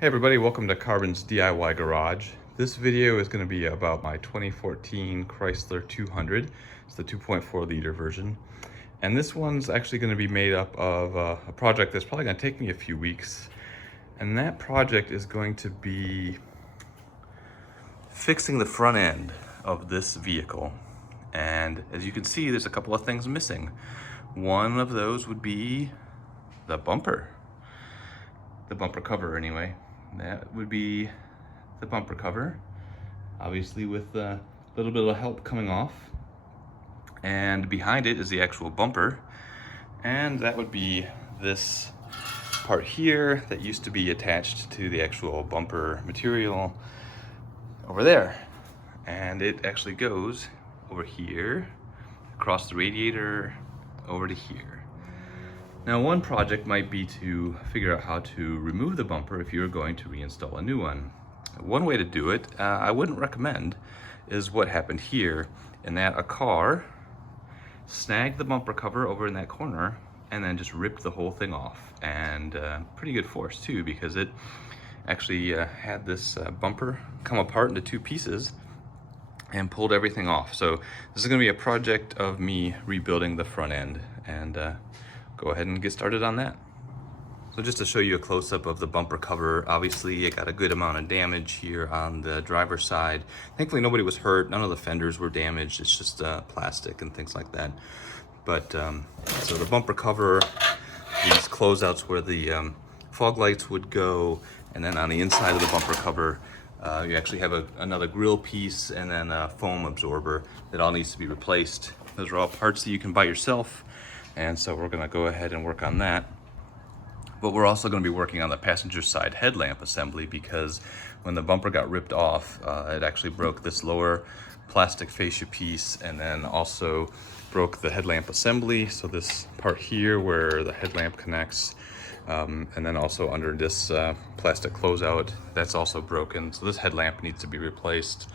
Hey everybody, welcome to Carbon's DIY Garage. This video is going to be about my 2014 Chrysler 200. It's the 2.4 liter version. And this one's actually going to be made up of a project that's probably going to take me a few weeks. And that project is going to be fixing the front end of this vehicle. And as you can see, there's a couple of things missing. One of those would be the bumper cover anyway. That would be the bumper cover, obviously with a little bit of help coming off. And behind it is the actual bumper. And that would be this part here that used to be attached to the actual bumper material over there. And it actually goes over here, across the radiator, over to here. Now, one project might be to figure out how to remove the bumper if you're going to reinstall a new one. One way to do it, I wouldn't recommend, is what happened here, in that a car snagged the bumper cover over in that corner and then just ripped the whole thing off. And pretty good force too, because it actually had this bumper come apart into two pieces and pulled everything off. So this is going to be a project of me rebuilding the front end, and go ahead and get started on that. So just to show you a close-up of the bumper cover, obviously it got a good amount of damage here on the driver's side. Thankfully nobody was hurt, none of the fenders were damaged, it's just plastic and things like that. But so the bumper cover, these closeouts where the fog lights would go, and then on the inside of the bumper cover you actually have another grill piece and then a foam absorber that all needs to be replaced. Those are all parts that you can buy yourself. And so we're going to go ahead and work on that. But we're also going to be working on the passenger side headlamp assembly, because when the bumper got ripped off, it actually broke this lower plastic fascia piece and then also broke the headlamp assembly. So this part here where the headlamp connects, and then also under this plastic closeout, that's also broken. So this headlamp needs to be replaced.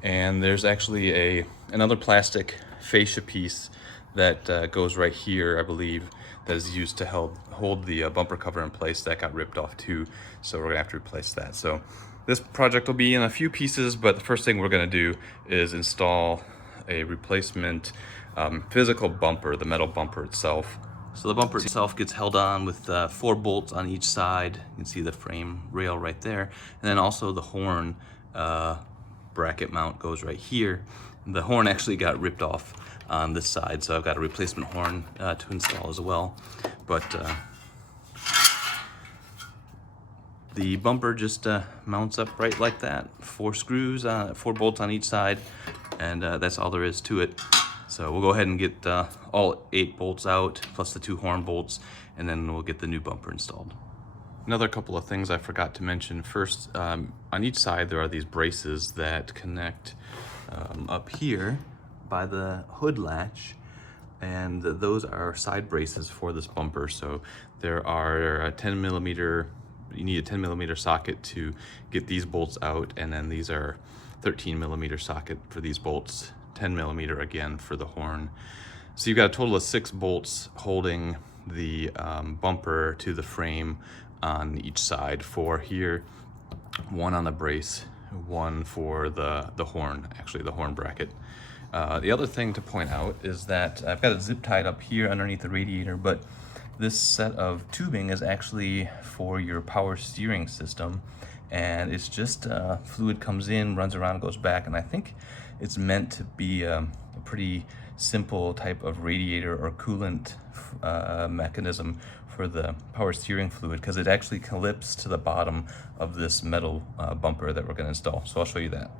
And there's actually another plastic fascia piece that goes right here, I believe, that is used to hold the bumper cover in place. That got ripped off too, so we're gonna have to replace that. So this project will be in a few pieces, but the first thing we're gonna do is install a replacement physical bumper, the metal bumper itself. So the bumper itself gets held on with 4 bolts on each side. You can see the frame rail right there, and then also the horn bracket mount goes right here. The horn actually got ripped off on this side, so I've got a replacement horn to install as well. But the bumper just mounts up right like that. 4 screws, 4 bolts on each side, and that's all there is to it. So we'll go ahead and get all 8 bolts out, plus the 2 horn bolts, and then we'll get the new bumper installed. Another couple of things I forgot to mention. First, on each side there are these braces that connect up here by the hood latch, and those are side braces for this bumper. So there are a 10 millimeter, you need a 10 millimeter socket to get these bolts out, and then these are 13 millimeter socket for these bolts, 10 millimeter again for the horn. So you've got a total of 6 bolts holding the bumper to the frame on each side. 4 here, 1 on the brace, 1 for the horn, actually the horn bracket. The other thing to point out is that I've got it zip tied up here underneath the radiator, but this set of tubing is actually for your power steering system, and it's just fluid comes in, runs around, goes back, and I think it's meant to be a pretty simple type of radiator or coolant mechanism for the power steering fluid, because it actually clips to the bottom of this metal bumper that we're going to install. So I'll show you that.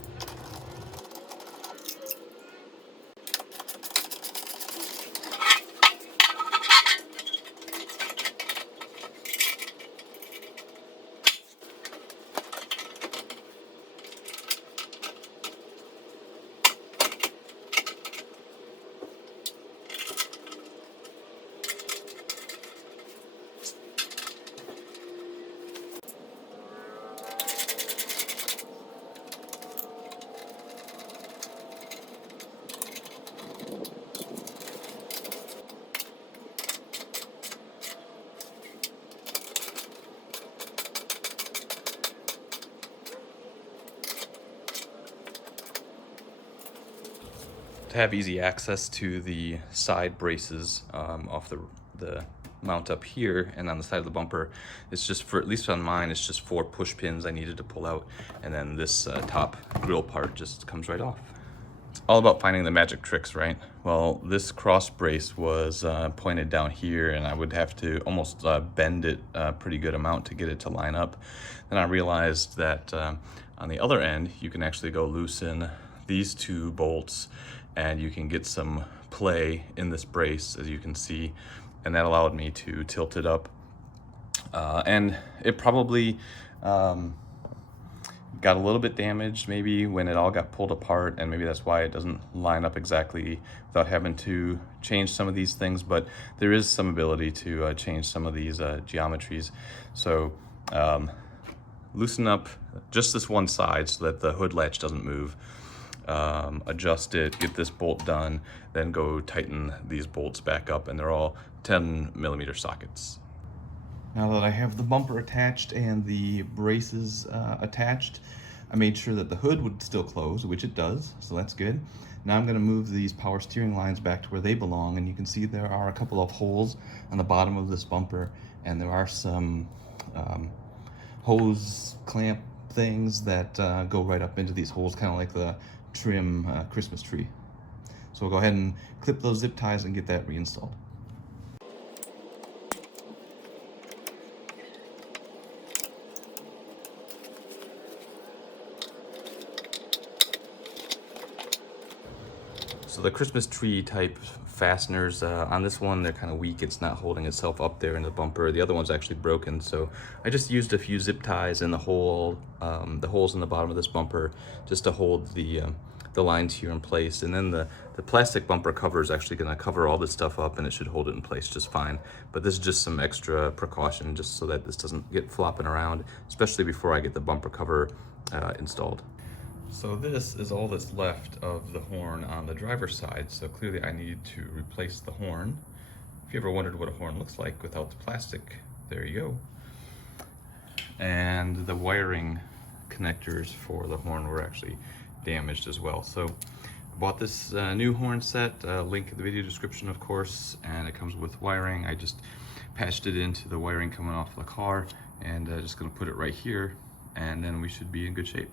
To have easy access to the side braces off the mount up here and on the side of the bumper, it's just, for at least on mine, it's just 4 push pins I needed to pull out, and then this top grill part just comes right off. It's all about finding the magic tricks, right? Well, this cross brace was pointed down here, and I would have to almost bend it a pretty good amount to get it to line up. Then I realized that on the other end, you can actually go loosen these 2 bolts, and you can get some play in this brace, as you can see, and that allowed me to tilt it up. And it probably got a little bit damaged maybe when it all got pulled apart, and maybe that's why it doesn't line up exactly without having to change some of these things, but there is some ability to change some of these geometries. So loosen up just this one side so that the hood latch doesn't move. Adjust it, get this bolt done, then go tighten these bolts back up, and they're all 10mm sockets. Now that I have the bumper attached and the braces attached, I made sure that the hood would still close, which it does, so that's good. Now I'm going to move these power steering lines back to where they belong, and you can see there are a couple of holes on the bottom of this bumper, and there are some hose clamp things that go right up into these holes, kind of like the trim Christmas tree. So we'll go ahead and clip those zip ties and get that reinstalled. So the Christmas tree type fasteners on this one, they're kind of weak. It's not holding itself up there in the bumper. The other one's actually broken, so I just used a few zip ties in the holes in the bottom of this bumper just to hold the lines here in place. And then the plastic bumper cover is actually going to cover all this stuff up, and it should hold it in place just fine. But this is just some extra precaution just so that this doesn't get flopping around, especially before I get the bumper cover installed. So this is all that's left of the horn on the driver's side, so clearly I need to replace the horn. If you ever wondered what a horn looks like without the plastic, there you go. And the wiring connectors for the horn were actually damaged as well. So I bought this new horn set, link in the video description of course, and it comes with wiring. I just patched it into the wiring coming off the car, and just gonna put it right here, and then we should be in good shape.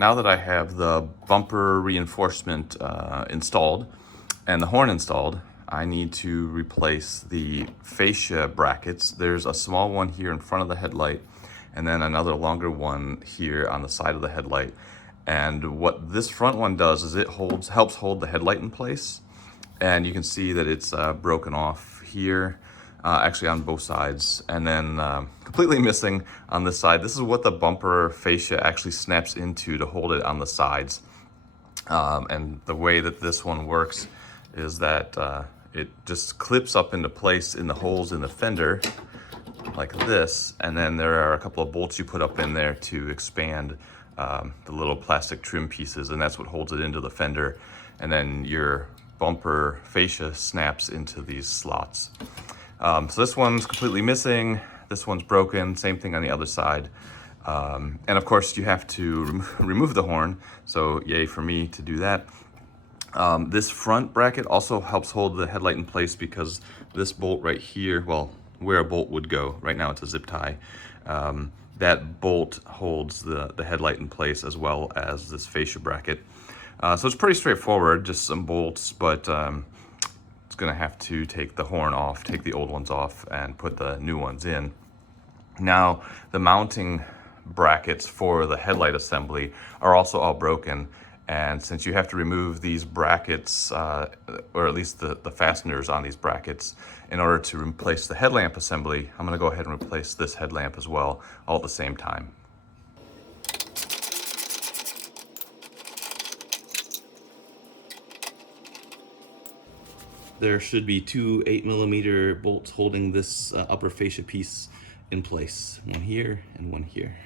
Now that I have the bumper reinforcement installed and the horn installed, I need to replace the fascia brackets. There's a small one here in front of the headlight, and then another longer one here on the side of the headlight. And what this front one does is it helps hold the headlight in place. And you can see that it's broken off here, actually on both sides, and then completely missing on this side. This is what the bumper fascia actually snaps into to hold it on the sides. And the way that this one works is that it just clips up into place in the holes in the fender like this, and then there are a couple of bolts you put up in there to expand the little plastic trim pieces, and that's what holds it into the fender. And then your bumper fascia snaps into these slots. So this one's completely missing, this one's broken, same thing on the other side. And of course you have to remove the horn, so yay for me to do that. This front bracket also helps hold the headlight in place, because this bolt right here, well, where a bolt would go, right now it's a zip tie, that bolt holds the headlight in place as well as this fascia bracket. So it's pretty straightforward, just some bolts, but gonna have to take the horn off, take the old ones off, and put the new ones in. Now, the mounting brackets for the headlight assembly are also all broken, and since you have to remove these brackets, or at least the fasteners on these brackets, in order to replace the headlamp assembly, I'm gonna go ahead and replace this headlamp as well, all at the same time. There should be 2 8mm bolts holding this upper fascia piece in place. One here and one here.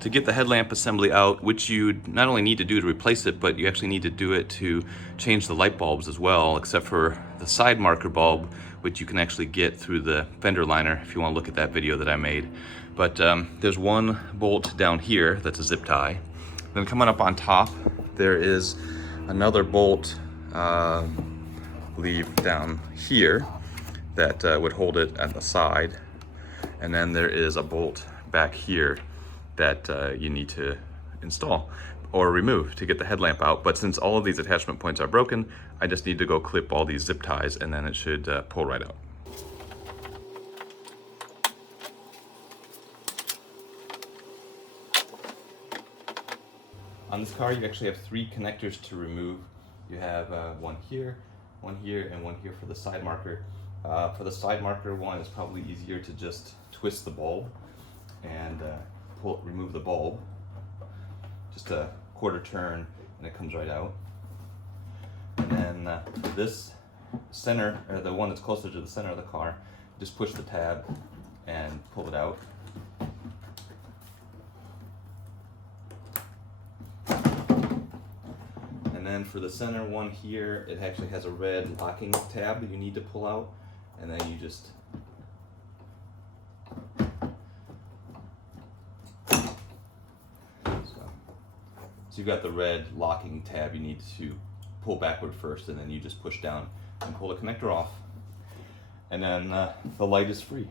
To get the headlamp assembly out, which you not only need to do to replace it, but you actually need to do it to change the light bulbs as well, except for the side marker bulb, which you can actually get through the fender liner if you want to look at that video that I made. But there's one bolt down here that's a zip tie. Then coming up on top, there is another bolt, I believe down here, that would hold it at the side. And then there is a bolt back here that you need to install or remove to get the headlamp out. But since all of these attachment points are broken, I just need to go clip all these zip ties and then it should pull right out. On this car, you actually have 3 connectors to remove. You have one here, and one here for the side marker. For the side marker one, it's probably easier to just twist the bulb and remove the bulb. Just a quarter turn and it comes right out. And then for this center, or the one that's closer to the center of the car, just push the tab and pull it out. And then for the center one here, it actually has a red locking tab that you need to pull out, and then you just so you've got the red locking tab you need to pull backward first, and then you just push down and pull the connector off, and then the light is free.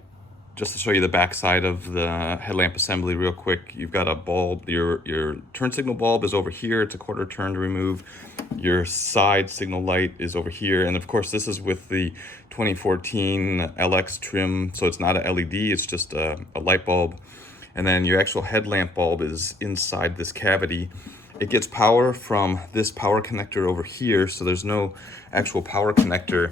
Just to show you the back side of the headlamp assembly real quick, you've got a bulb, your turn signal bulb is over here, it's a quarter turn to remove. Your side signal light is over here, and of course this is with the 2014 LX trim, so it's not a LED, it's just a light bulb. And then your actual headlamp bulb is inside this cavity. It gets power from this power connector over here, so there's no actual power connector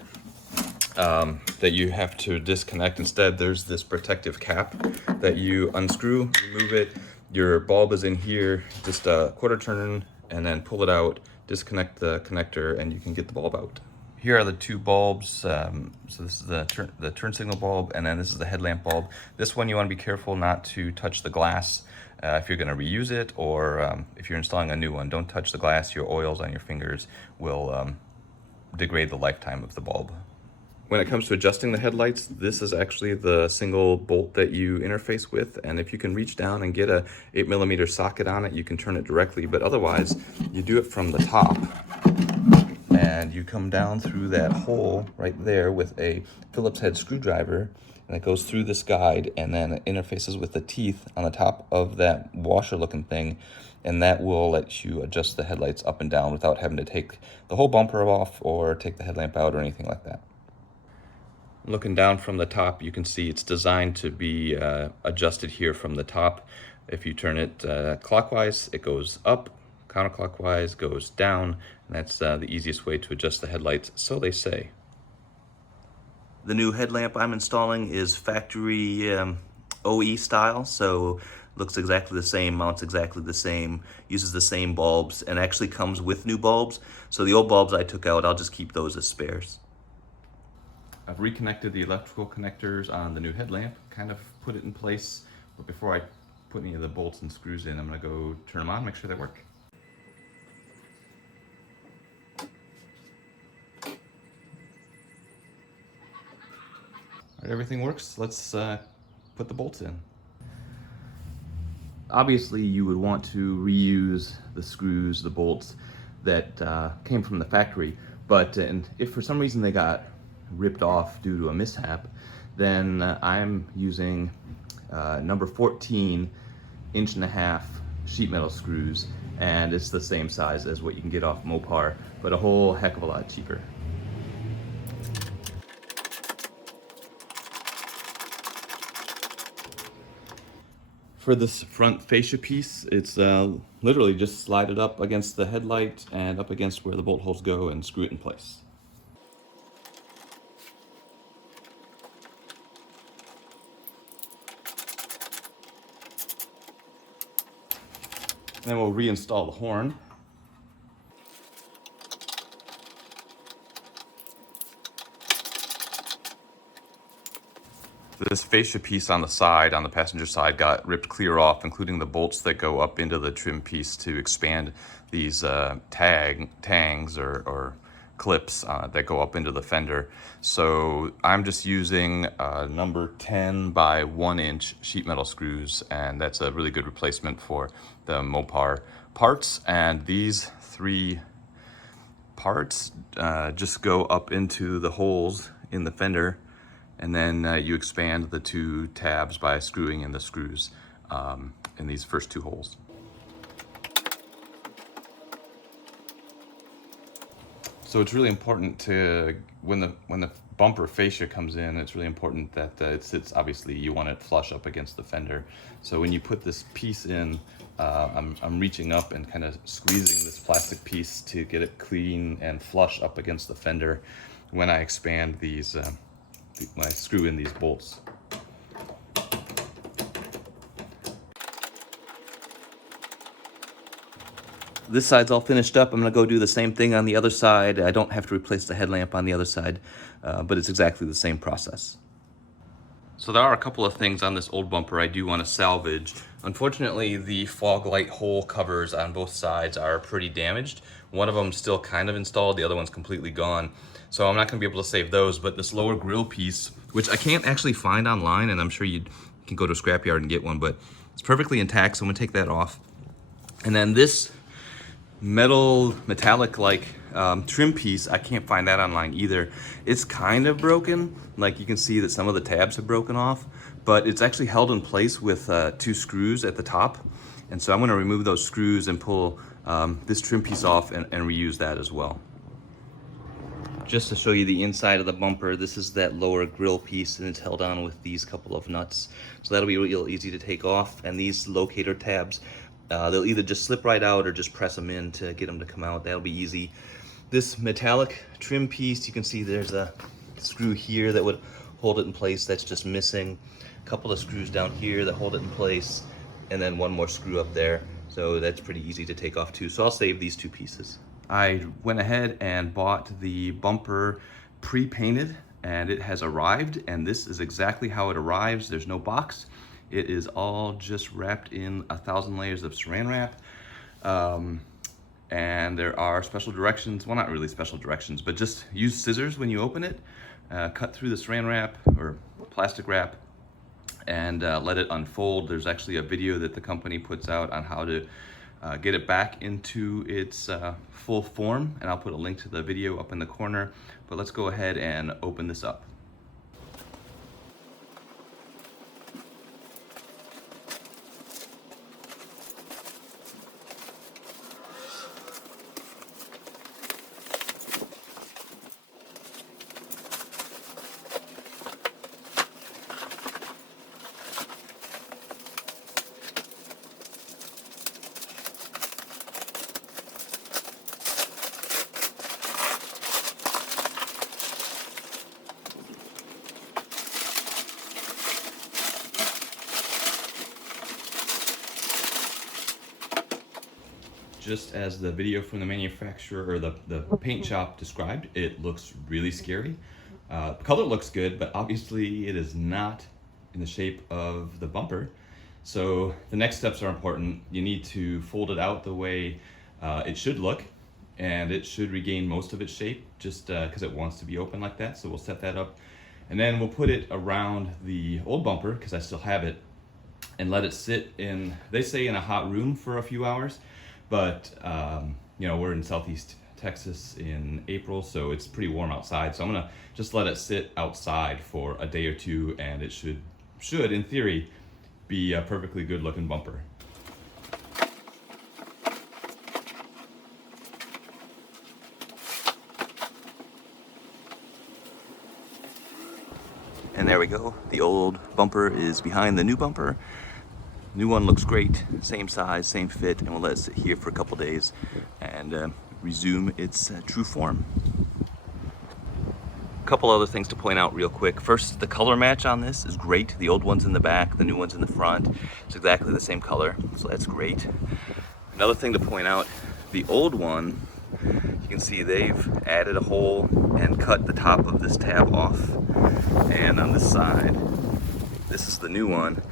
that you have to disconnect. Instead, there's this protective cap that you unscrew, remove it. Your bulb is in here, just a quarter turn and then pull it out, disconnect the connector, and you can get the bulb out. Here are the 2 bulbs. So this is the turn signal bulb, and then this is the headlamp bulb. This one you want to be careful not to touch the glass if you're going to reuse it, or if you're installing a new one. Don't touch the glass. Your oils on your fingers will degrade the lifetime of the bulb. When it comes to adjusting the headlights, this is actually the single bolt that you interface with, and if you can reach down and get a 8mm socket on it, you can turn it directly, but otherwise you do it from the top and you come down through that hole right there with a Phillips head screwdriver, and it goes through this guide and then it interfaces with the teeth on the top of that washer looking thing, and that will let you adjust the headlights up and down without having to take the whole bumper off or take the headlamp out or anything like that. Looking down from the top, you can see it's designed to be adjusted here from the top. If you turn it clockwise, it goes up, counterclockwise goes down, and that's the easiest way to adjust the headlights, so they say. The new headlamp I'm installing is factory OE style, so looks exactly the same, mounts exactly the same, uses the same bulbs, and actually comes with new bulbs. So the old bulbs I took out, I'll just keep those as spares. I've reconnected the electrical connectors on the new headlamp, kind of put it in place, but before I put any of the bolts and screws in, I'm going to go turn them on, make sure they work. All right, everything works. Let's put the bolts in. Obviously, you would want to reuse the screws, the bolts that came from the factory, but if for some reason they got ripped off due to a mishap, then I'm using number 14 1.5" sheet metal screws, and it's the same size as what you can get off Mopar, but a whole heck of a lot cheaper. For this front fascia piece, it's literally just slide it up against the headlight and up against where the bolt holes go and screw it in place. Then we'll reinstall the horn. This fascia piece on the side, on the passenger side, got ripped clear off, including the bolts that go up into the trim piece to expand these tangs or clips that go up into the fender. So I'm just using number 10 by 1 inch sheet metal screws, and that's a really good replacement for the Mopar parts. And these 3 parts just go up into the holes in the fender, and then you expand the 2 tabs by screwing in the screws in these first 2 holes. So it's really important to, when the bumper fascia comes in, it's really important that it sits, obviously you want it flush up against the fender. So when you put this piece in, I'm reaching up and kind of squeezing this plastic piece to get it clean and flush up against the fender when I expand these, when I screw in these bolts. This side's all finished up. I'm gonna go do the same thing on the other side. I don't have to replace the headlamp on the other side, but it's exactly the same process. So there are a couple of things on this old bumper I do want to salvage. Unfortunately, the fog light hole covers on both sides are pretty damaged. One of them's still kind of installed, the other one's completely gone. So I'm not gonna be able to save those, but this lower grill piece, which I can't actually find online, and I'm sure you can go to a scrapyard and get one, but it's perfectly intact, so I'm gonna take that off. And then this metallic like trim piece, I can't find that online either. It's kind of broken, like you can see that some of the tabs have broken off, but it's actually held in place with 2 screws at the top. And so I'm going to remove those screws and pull this trim piece off and reuse that as well. Just to show you the inside of the bumper, this is that lower grill piece, and it's held on with these couple of nuts. So that'll be real easy to take off. And these locator tabs, they'll either just slip right out or just press them in to get them to come out. That'll be easy. This metallic trim piece, you can see there's a screw here that would hold it in place. That's just missing. A couple of screws down here that hold it in place, and then one more screw up there. So that's pretty easy to take off too. So I'll save these 2 pieces. I went ahead and bought the bumper pre-painted, and it has arrived, and this is exactly how it arrives. There's no box. It is all just wrapped in 1,000 layers of saran wrap. And there are special directions, well, not really special directions, but just use scissors when you open it, cut through the saran wrap or plastic wrap, and let it unfold. There's actually a video that the company puts out on how to get it back into its full form, and I'll put a link to the video up in the corner. But let's go ahead and open this up. Just as the video from the manufacturer or the paint shop described, it looks really scary. The color looks good, but obviously it is not in the shape of the bumper. So the next steps are important. You need to fold it out the way it should look, and it should regain most of its shape just because it wants to be open like that. So we'll set that up, and then we'll put it around the old bumper, because I still have it, and let it sit in, they say, in a hot room for a few hours. But you know, we're in Southeast Texas in April, so it's pretty warm outside. So I'm gonna just let it sit outside for a day or 2, and it should in theory be a perfectly good looking bumper. And there we go. The old bumper is behind the new bumper. New one looks great, same size, same fit, and we'll let it sit here for a couple days and resume its true form. A couple other things to point out real quick. First, the color match on this is great. The old one's in the back, the new one's in the front. It's exactly the same color, so that's great. Another thing to point out, the old one, you can see they've added a hole and cut the top of this tab off. And on this side, this is the new one.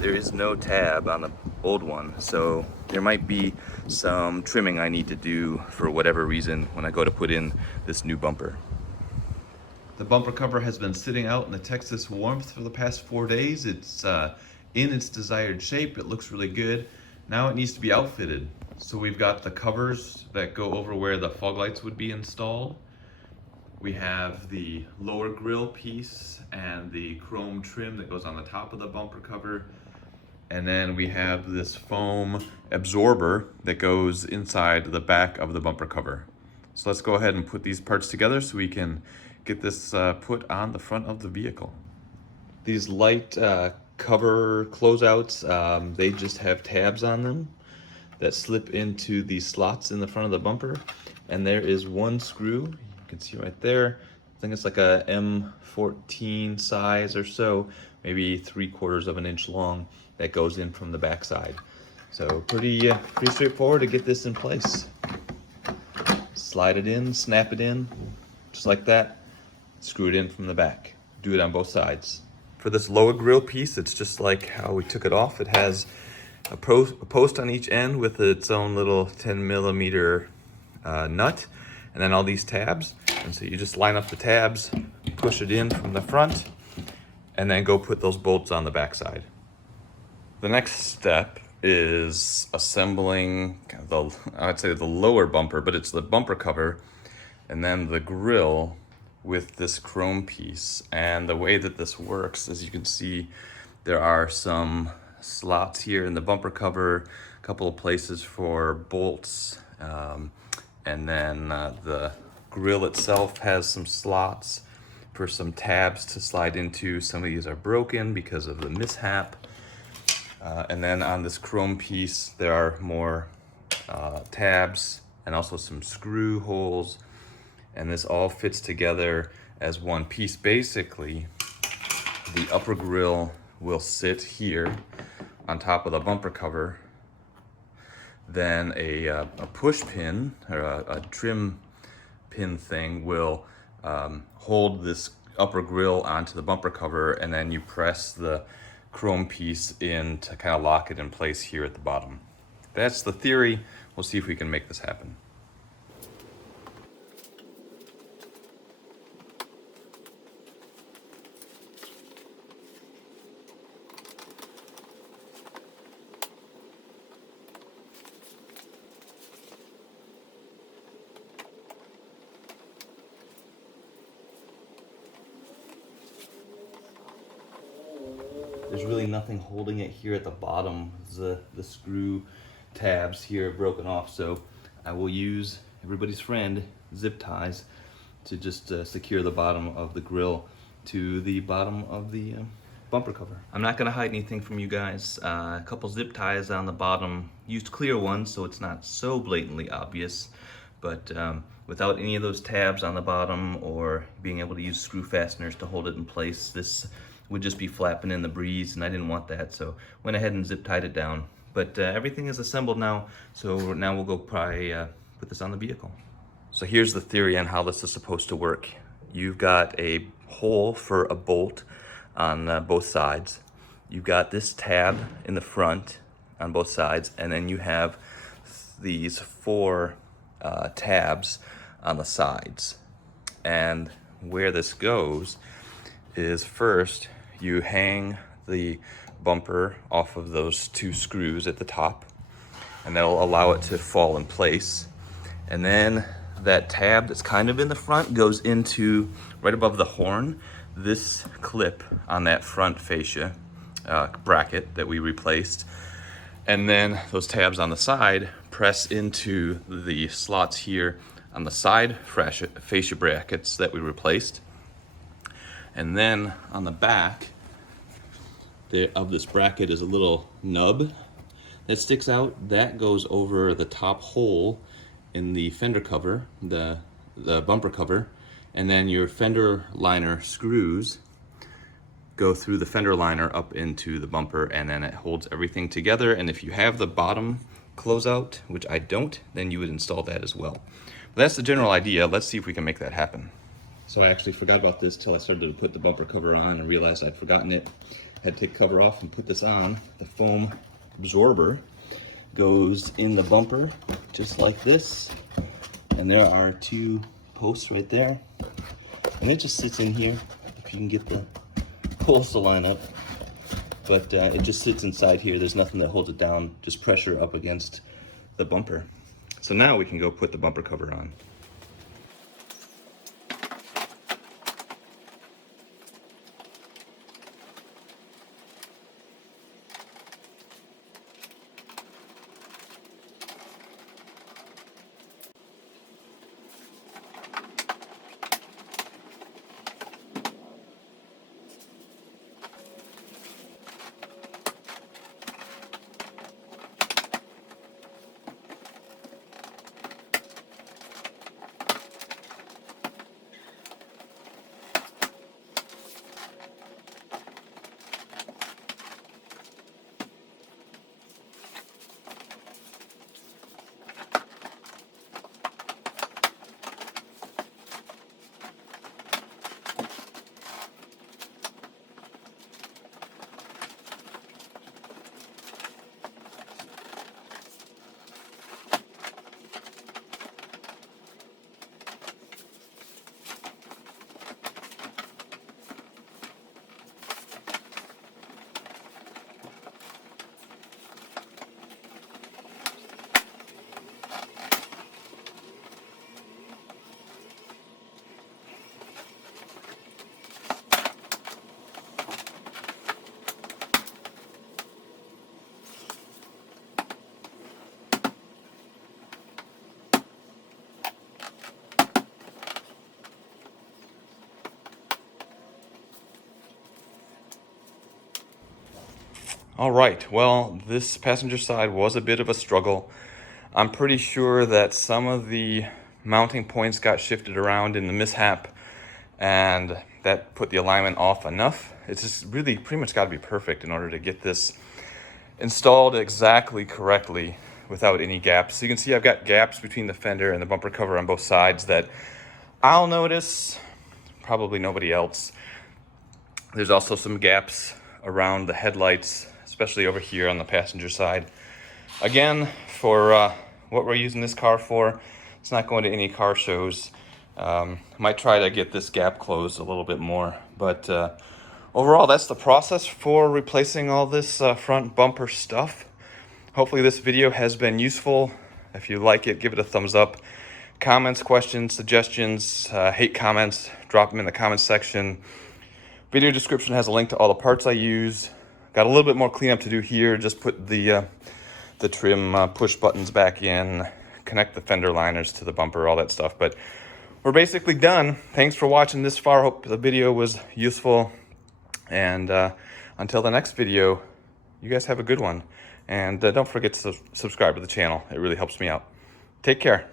There is no tab on the old one, so there might be some trimming I need to do for whatever reason when I go to put in this new bumper. The bumper cover has been sitting out in the Texas warmth for the past 4 days. It's in its desired shape. It looks really good. Now it needs to be outfitted. So we've got the covers that go over where the fog lights would be installed. We have the lower grille piece and the chrome trim that goes on the top of the bumper cover. And then we have this foam absorber that goes inside the back of the bumper cover. So let's go ahead and put these parts together so we can get this put on the front of the vehicle. These light cover closeouts, they just have tabs on them that slip into the slots in the front of the bumper. And there is one screw, you can see right there. I think it's like a M14 size or so, maybe 3/4 of an inch long, that goes in from the back side. So pretty straightforward to get this in place. Slide it in, snap it in, just like that. Screw it in from the back. Do it on both sides. For this lower grille piece, it's just like how we took it off. It has a post on each end with its own little 10mm nut, and then all these tabs. And so you just line up the tabs, push it in from the front, and then go put those bolts on the back side. The next step is assembling I'd say the lower bumper, but it's the bumper cover, and then the grille with this chrome piece. And the way that this works, as you can see, there are some slots here in the bumper cover, a couple of places for bolts, and then the grille itself has some slots for some tabs to slide into. Some of these are broken because of the mishap. And then on this chrome piece, there are more tabs and also some screw holes. And this all fits together as one piece. Basically, the upper grille will sit here on top of the bumper cover. Then a push pin or a trim pin thing will hold this upper grille onto the bumper cover, and then you press the chrome piece in to kind of lock it in place here at the bottom. That's the theory. We'll see if we can make this happen. There's really nothing holding it here at the bottom. The screw tabs here are broken off, so I will use everybody's friend, zip ties, to just secure the bottom of the grille to the bottom of the bumper cover. I'm not gonna hide anything from you guys. A couple zip ties on the bottom, used clear ones so it's not so blatantly obvious, but without any of those tabs on the bottom or being able to use screw fasteners to hold it in place, this would just be flapping in the breeze, and I didn't want that, so went ahead and zip tied it down. But everything is assembled now, so now we'll go probably put this on the vehicle. So here's the theory on how this is supposed to work. You've got a hole for a bolt on both sides. You've got this tab in the front on both sides, and then you have these 4 tabs on the sides. And where this goes is, first you hang the bumper off of those 2 screws at the top, and that'll allow it to fall in place. And then that tab that's kind of in the front goes into right above the horn, this clip on that front fascia bracket that we replaced. And then those tabs on the side press into the slots here on the side fascia brackets that we replaced. And then on the back of this bracket is a little nub that sticks out. That goes over the top hole in the fender cover, the bumper cover, and then your fender liner screws go through the fender liner up into the bumper, and then it holds everything together. And if you have the bottom closeout, which I don't, then you would install that as well. But that's the general idea. Let's see if we can make that happen. So I actually forgot about this till I started to put the bumper cover on and realized I'd forgotten it. I had to take the cover off and put this on. The foam absorber goes in the bumper just like this, and there are 2 posts right there, and it just sits in here if you can get the holes to line up, but it just sits inside here. There's nothing that holds it down, just pressure up against the bumper. So now we can go put the bumper cover on. All right, well, this passenger side was a bit of a struggle. I'm pretty sure that some of the mounting points got shifted around in the mishap, and that put the alignment off enough. It's just really pretty much got to be perfect in order to get this installed exactly correctly without any gaps. So you can see I've got gaps between the fender and the bumper cover on both sides that I'll notice, probably nobody else. There's also some gaps around the headlights, especially over here on the passenger side. Again, for what we're using this car for, it's not going to any car shows. Might try to get this gap closed a little bit more, but overall that's the process for replacing all this front bumper stuff. Hopefully this video has been useful. If you like it, give it a thumbs up. Comments, questions, suggestions, hate comments, drop them in the comments section. Video description has a link to all the parts I use. Got a little bit more cleanup to do here. Just put the trim push buttons back in, connect the fender liners to the bumper, all that stuff. But we're basically done. Thanks for watching this far. Hope the video was useful. And until the next video, you guys have a good one. And don't forget to subscribe to the channel. It really helps me out. Take care.